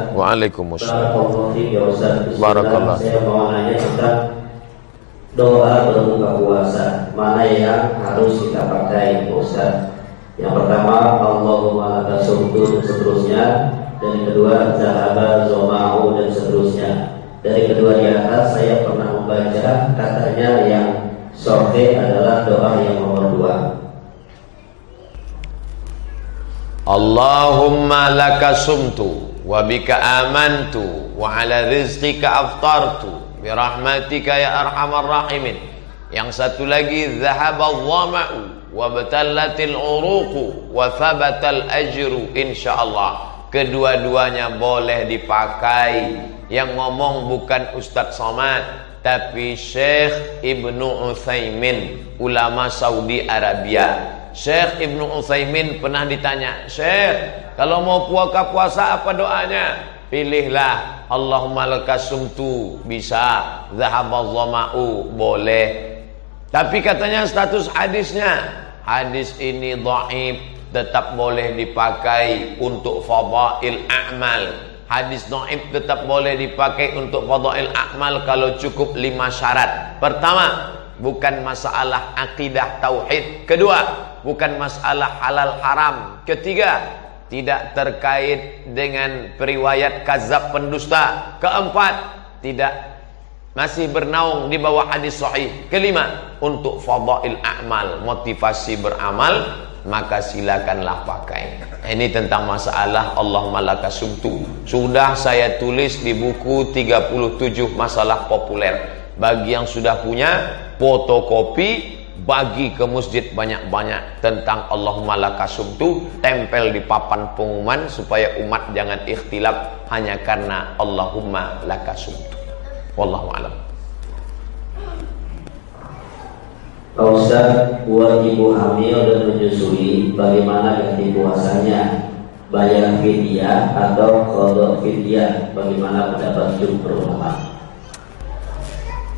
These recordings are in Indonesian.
Ustaz. Waalaikumsalam. Barakallah. Saya mau nanya tentang doa berbuka puasa. Mana yang harus kita pakai, Ustaz? Yang pertama, Allahumma laka sumtu dan seterusnya. Dan yang kedua, zahaba zoma'u dan seterusnya. Dari kedua di atas saya pernah membaca katanya yang sahih adalah doa yang nomor 2. Allahumma laka sumtu wa bika amantu wa ala rizqika aftartu bi rahmatika ya arhamar rahimin. Yang satu lagi, zahaba dhama'u wa batallatil uruqu wa thabatal ajru insyaallah. Kedua-duanya boleh dipakai. Yang ngomong bukan Ustadz Somad, tapi Syekh Ibnu Utsaimin, ulama Saudi Arabia. Syekh Ibnu Utsaimin pernah ditanya, Syekh, kalau mau puasa apa doanya? Pilihlah Allahumma lakas sumtu, bisa, zahabadh dhama'u, boleh. Tapi katanya status hadisnya, hadis ini dhaif, tetap boleh dipakai untuk fadail a'mal. Hadis dhaif tetap boleh dipakai untuk fadail a'mal kalau cukup 5 syarat. Pertama, bukan masalah akidah tauhid. Kedua, bukan masalah halal haram. Ketiga, tidak terkait dengan periwayat kadzab pendusta. Keempat, tidak masih bernaung di bawah hadis sahih. Kelima, untuk fadail a'mal, motivasi beramal, maka silakanlah pakai. Ini tentang masalah Allahumma lakas sumtu. Sudah saya tulis di buku 37 masalah populer. Bagi yang sudah punya, fotokopi, bagi ke masjid banyak-banyak tentang Allahumma lakas sumtu, tempel di papan pengumuman supaya umat jangan ikhtilaf hanya karena Allahumma lakas sumtu. Wallahu a'lam. Pak Ustaz, buat ibu hamil dan menyusui, bagaimana ganti puasanya? Bayar fidyah atau qada fidyah? Bagaimana pendapat jumhur ulama?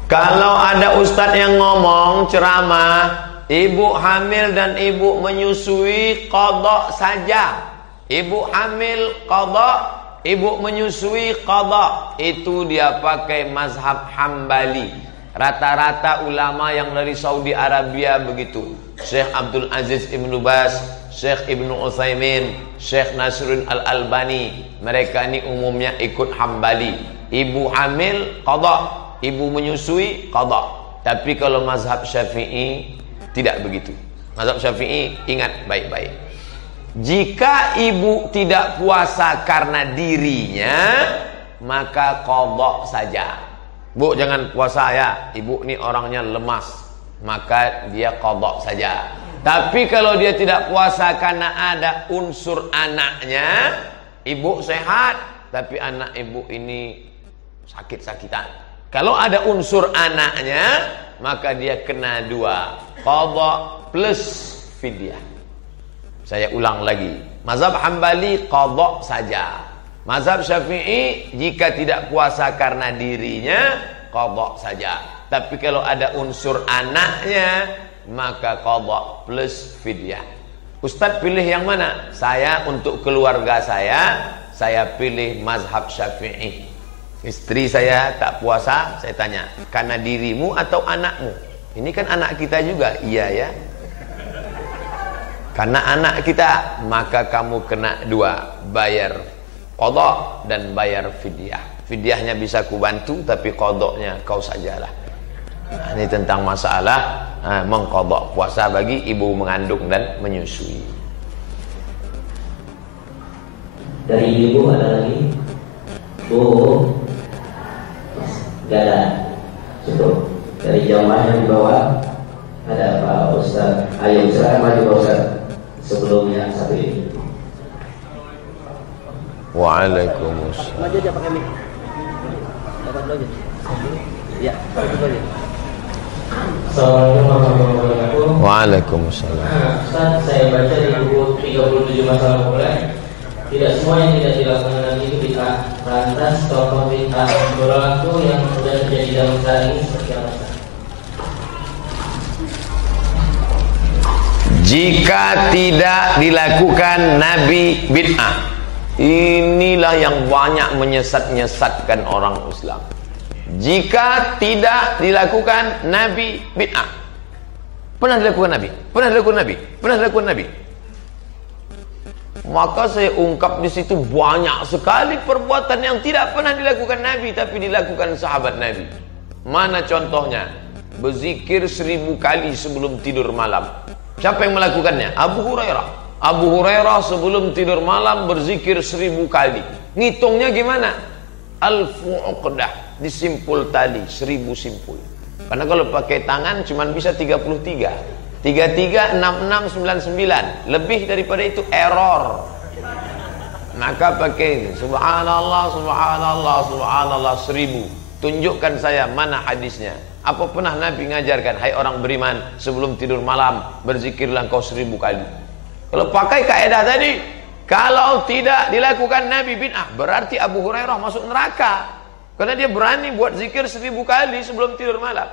Kalau ada ustadz yang ngomong ceramah, ibu hamil dan ibu menyusui qada saja. Ibu hamil qada, ibu menyusui qada. Itu dia pakai mazhab Hambali. Rata-rata ulama yang dari Saudi Arabia begitu. Syekh Abdul Aziz Ibnu Baz, Syekh Ibnu Utsaimin, Syekh Nasruddin Al-Albani, mereka ini umumnya ikut Hambali. Ibu hamil qada, ibu menyusui qada. Tapi kalau mazhab Syafi'i tidak begitu. Mazhab Syafi'i ingat baik-baik. Jika ibu tidak puasa karena dirinya, maka qada saja. Bu, jangan puasa ya, ibu ini orangnya lemas, maka dia qada saja. Tapi kalau dia tidak puasa karena ada unsur anaknya, ibu sehat tapi anak ibu ini sakit-sakitan. Kalau ada unsur anaknya, maka dia kena 2, qada plus fidyah. Saya ulang lagi, mazhab Hambali qada saja. Mazhab Syafi'i jika tidak puasa karena dirinya, qada saja. Tapi kalau ada unsur anaknya, maka qada plus fidyah. Ustadz pilih yang mana? Saya untuk keluarga saya pilih mazhab Syafi'i. Istri saya tak puasa, saya tanya, karena dirimu atau anakmu? Ini kan anak kita juga. Iya ya. Karena anak kita, maka kamu kena 2, bayar qada dan bayar fidyah. Fidyahnya bisa kubantu, tapi qadanya kau sajalah. Nah, ini tentang masalah mengqada puasa bagi ibu mengandung dan menyusui. Dari ibu ada lagi? Bu, gak ada. Cukup. Dari jamaah yang di bawah ada Pak Ustaz. Ayo silakan maju Pak Ustaz. Sebelum yang satu ini. Waalaikumsalam. Maju aja pakai mic. Dapat dulu aja. Ya, itu aja. Assalamualaikum warahmatullahi wabarakatuh. Waalaikumsalam. Ustaz, saya baca di buku 37 masalah populer, tidak semua yang tidak dilakukan Nabi itu bid'ah. Lantas contoh bid'ah berlaku yang sudah terjadi dalam saat ini seperti apa? Jika tidak dilakukan Nabi bid'ah, ini itulah yang banyak menyesat-nyesatkan orang Islam. Jika tidak dilakukan Nabi bid'ah. Pernah dilakukan Nabi? Pernah dilakukan Nabi? Pernah dilakukan Nabi? Maka saya ungkap di situ banyak sekali perbuatan yang tidak pernah dilakukan Nabi tapi dilakukan sahabat Nabi. Mana contohnya? Berzikir 1000 kali sebelum tidur malam. Siapa yang melakukannya? Abu Hurairah. Abu Hurairah sebelum tidur malam berzikir 1000 kali. Ngitungnya gimana? Alfu uqdah, disimpul tali 1000 simpul. Karena kalau pakai tangan cuma bisa 33. 33, 66, 99. Lebih daripada itu error. Maka pakai subhanallah, subhanallah, subhanallah 1000. Tunjukkan saya mana hadisnya. Apa pernah Nabi mengajarkan, hai orang beriman, sebelum tidur malam berzikirlah engkau 1000 kali. Kalau pakai kaidah tadi, kalau tidak dilakukan Nabi bid'ah, berarti Abu Hurairah masuk neraka. Karena dia berani buat zikir 1000 kali sebelum tidur malam.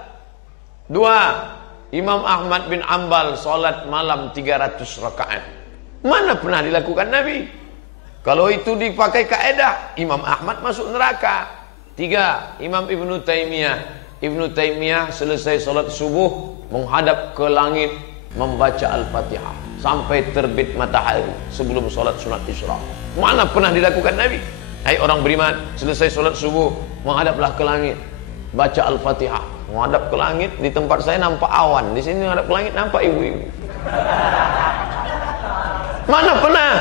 2. Imam Ahmad bin Ambal salat malam 300 rakaat. Mana pernah dilakukan Nabi? Kalau itu dipakai kaedah, Imam Ahmad masuk neraka. 3. Imam Ibnu Taimiyah. Ibnu Taimiyah selesai salat subuh menghadap ke langit membaca Al-Fatihah sampai terbit matahari sebelum salat sunat Isra. Mana pernah dilakukan Nabi? Hai orang beriman, selesai salat subuh menghadaplah ke langit, baca Al-Fatihah. Menghadap ke langit, di tempat saya nampak awan, di sini menghadap ke langit nampak ibu-ibu. Mana pernah?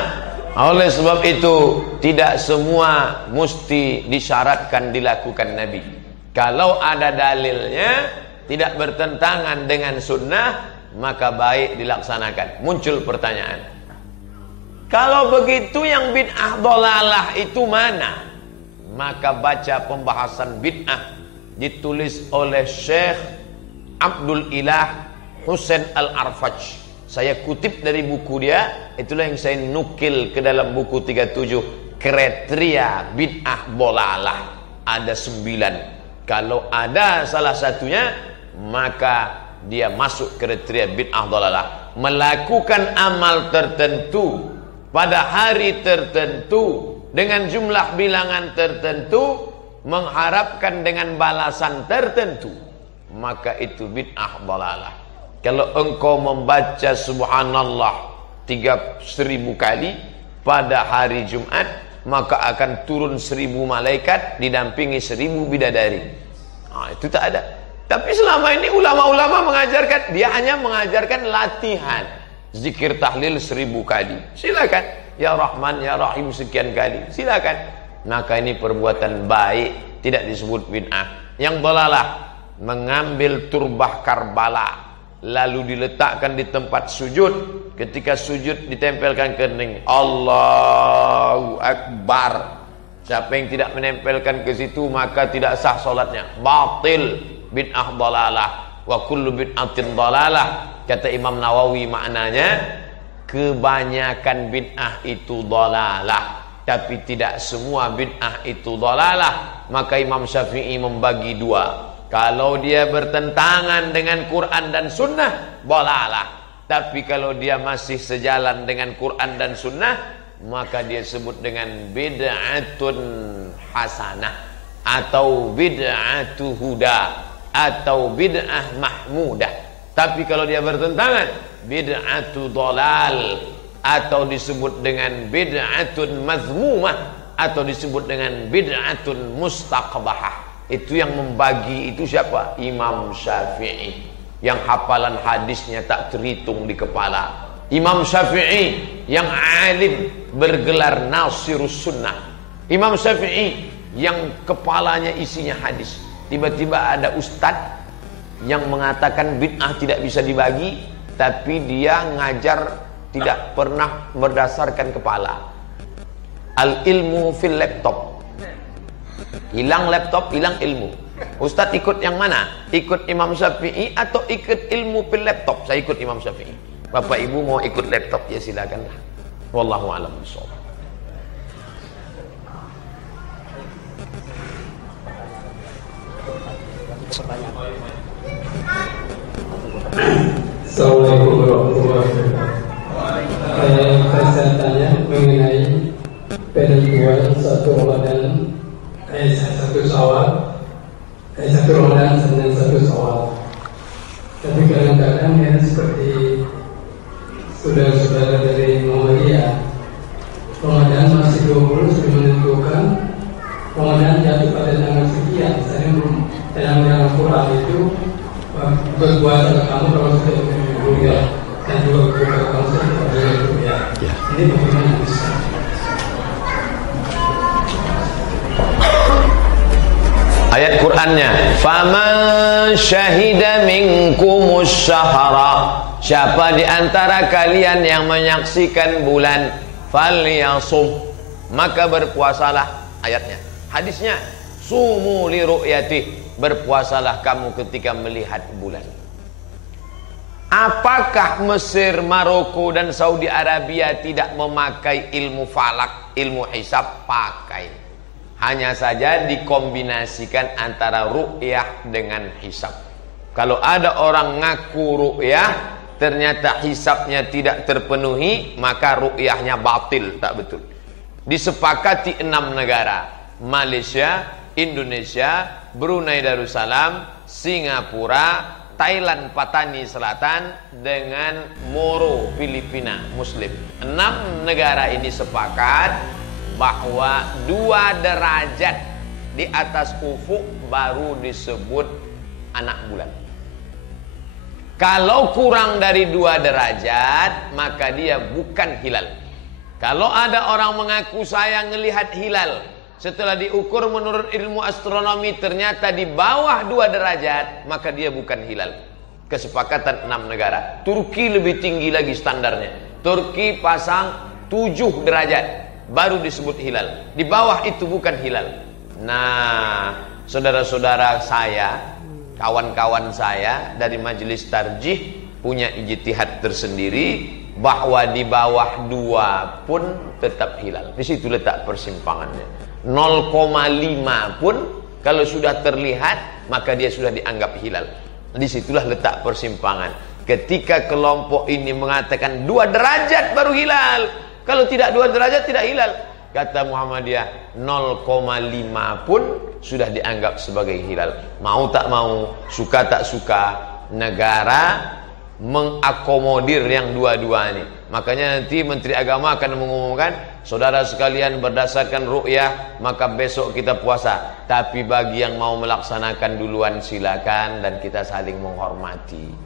Oleh sebab itu tidak semua mesti disyaratkan dilakukan Nabi. Kalau ada dalilnya tidak bertentangan dengan sunnah, maka baik dilaksanakan. Muncul pertanyaan, kalau begitu yang bid'ah dhalalah itu mana? Maka baca pembahasan bid'ah ditulis oleh Syekh Abdul Ilah Husain Al-Arfaj. Saya kutip dari buku dia, itulah yang saya nukil ke dalam buku 37, kriteria bid'ah dhalalah. Ada 9. Kalau ada salah satunya, maka dia masuk kriteria bid'ah dhalalah. Melakukan amal tertentu pada hari tertentu dengan jumlah bilangan tertentu, mengharapkan dengan balasan tertentu, maka itu bid'ah dhalalah. Kalau engkau membaca subhanallah 1000 kali pada hari Jumat, maka akan turun 1000 malaikat didampingi 1000 bidadari. Itu tak ada. Tapi selama ini ulama-ulama mengajarkan, dia hanya mengajarkan latihan zikir tahlil 1000 kali. Silakan, ya Rahman ya Rahim sekian kali, silakan. Maka ini perbuatan baik, tidak disebut bid'ah. Yang dhalalah, mengambil turbah Karbala lalu diletakkan di tempat sujud. Ketika sujud ditempelkan kening, Allahu Akbar. Siapa yang tidak menempelkan ke situ maka tidak sah solatnya, batil, bid'ah dhalalah. Wa kullu bid'atin dhalalah. Kata Imam Nawawi, maknanya kebanyakan bid'ah itu dhalalah, tapi tidak semua bid'ah itu dhalalah. Maka Imam Syafi'i membagi 2. Kalau dia bertentangan dengan Quran dan Sunnah, dhalalah. Tapi kalau dia masih sejalan dengan Quran dan Sunnah, maka dia sebut dengan bid'atun hasanah, atau bid'atu huda, atau bid'ah mahmudah. Tapi kalau dia bertentangan, bid'atu dhalal, atau disebut dengan bid'atun mazmumah, atau disebut dengan bid'atun mustaqbahah. Itu yang membagi itu siapa? Imam Syafi'i, yang hafalan hadisnya tak terhitung di kepala. Imam Syafi'i yang alim, bergelar Nasirus Sunnah. Imam Syafi'i yang kepalanya isinya hadis. Tiba-tiba ada ustadz yang mengatakan bid'ah tidak bisa dibagi, tapi dia ngajar tidak pernah berdasarkan kepala. Al ilmu fil laptop. Hilang laptop, hilang ilmu. Ustadz ikut yang mana? Ikut Imam Syafi'i atau ikut ilmu fil laptop? Saya ikut Imam Syafi'i. Bapak Ibu mau ikut laptop ya silakanlah. Wallahu a'lam bishawab. Assalamualaikum warahmatullahi wabarakatuh. Saya tanya mengenai penentuan yang 1 Ramadan, 1 Syawal, 1 Ramadan dan 1 Syawal. Tapi kadang-kadang ya seperti saudara-saudara dari Muhammadiyah, Ramadan masih 20 sudah menentukan Ramadan jatuh pada tanggal sekian. Misalnya dalam Quran itu berpuasa kamu kalau sudah berbuka dan juga berbuka kamu sudah berbuka. Ini bagaimana bisa? Ayat Qur'annya, faman syahida minkumus syahra, siapa di antara kalian yang menyaksikan bulan, falyasum, maka berpuasalah. Ayatnya. Hadisnya, sumu li ru'yatih, berpuasalah kamu ketika melihat bulan. Apakah Mesir, Maroko dan Saudi Arabia tidak memakai ilmu falak, ilmu hisab? Pakai. Hanya saja dikombinasikan antara ru'yah dengan hisab. Kalau ada orang ngaku ru'yah, ternyata hisabnya tidak terpenuhi, maka ru'yahnya batil, tak betul. Disepakati 6 negara, Malaysia, Indonesia, Brunei Darussalam, Singapura, Thailand Patani Selatan, dengan Moro Filipina Muslim. 6 negara ini sepakat bahwa 2 derajat di atas ufuk baru disebut anak bulan. Kalau kurang dari 2 derajat, maka dia bukan hilal. Kalau ada orang mengaku saya ngelihat hilal, setelah diukur menurut ilmu astronomi ternyata di bawah 2 derajat, maka dia bukan hilal. Kesepakatan 6 negara. Turki lebih tinggi lagi standarnya. Turki pasang 7 derajat baru disebut hilal. Di bawah itu bukan hilal. Nah, saudara-saudara saya, kawan-kawan saya dari majelis tarjih punya ijtihad tersendiri bahwa di bawah 2 pun tetap hilal. Di situ letak persimpangannya. 0,5 pun kalau sudah terlihat maka dia sudah dianggap hilal. Disitulah letak persimpangan. Ketika kelompok ini mengatakan 2 derajat baru hilal, kalau tidak 2 derajat tidak hilal. Kata Muhammadiyah, 0,5 pun sudah dianggap sebagai hilal. Mau tak mau, suka tak suka, negara mengakomodir yang dua-dua ini. Makanya nanti Menteri Agama akan mengumumkan, saudara sekalian berdasarkan ru'yah maka besok kita puasa. Tapi bagi yang mau melaksanakan duluan silakan, dan kita saling menghormati.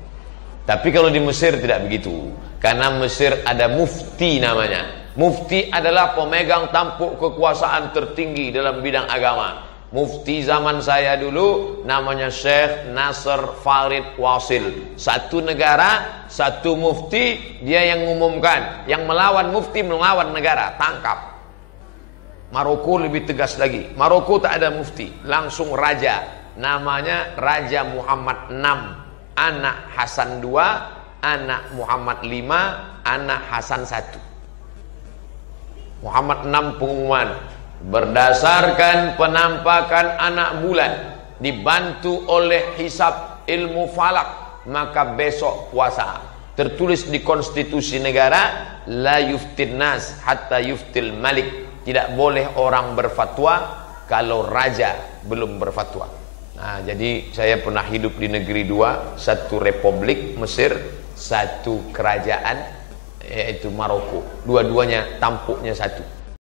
Tapi kalau di Mesir tidak begitu. Karena Mesir ada mufti namanya. Mufti adalah pemegang tampuk kekuasaan tertinggi dalam bidang agama. Mufti zaman saya dulu namanya Syekh Nasr Farid Wasil. 1 negara, 1 mufti, dia yang mengumumkan. Yang melawan mufti melawan negara, tangkap. Maroko lebih tegas lagi. Maroko tak ada mufti, langsung raja. Namanya Raja Muhammad VI. Anak Hasan 2, anak Muhammad 5, anak Hasan 1. Muhammad 6 pengumuman, berdasarkan penampakan anak bulan dibantu oleh hisab ilmu falak, maka besok puasa. Tertulis di konstitusi negara, la yuftin nas hatta yuftil malik. Tidak boleh orang berfatwa kalau raja belum berfatwa. Nah, jadi saya pernah hidup di negeri 2, 1 republik Mesir, 1 kerajaan yaitu Maroko. Dua-duanya tampuknya 1.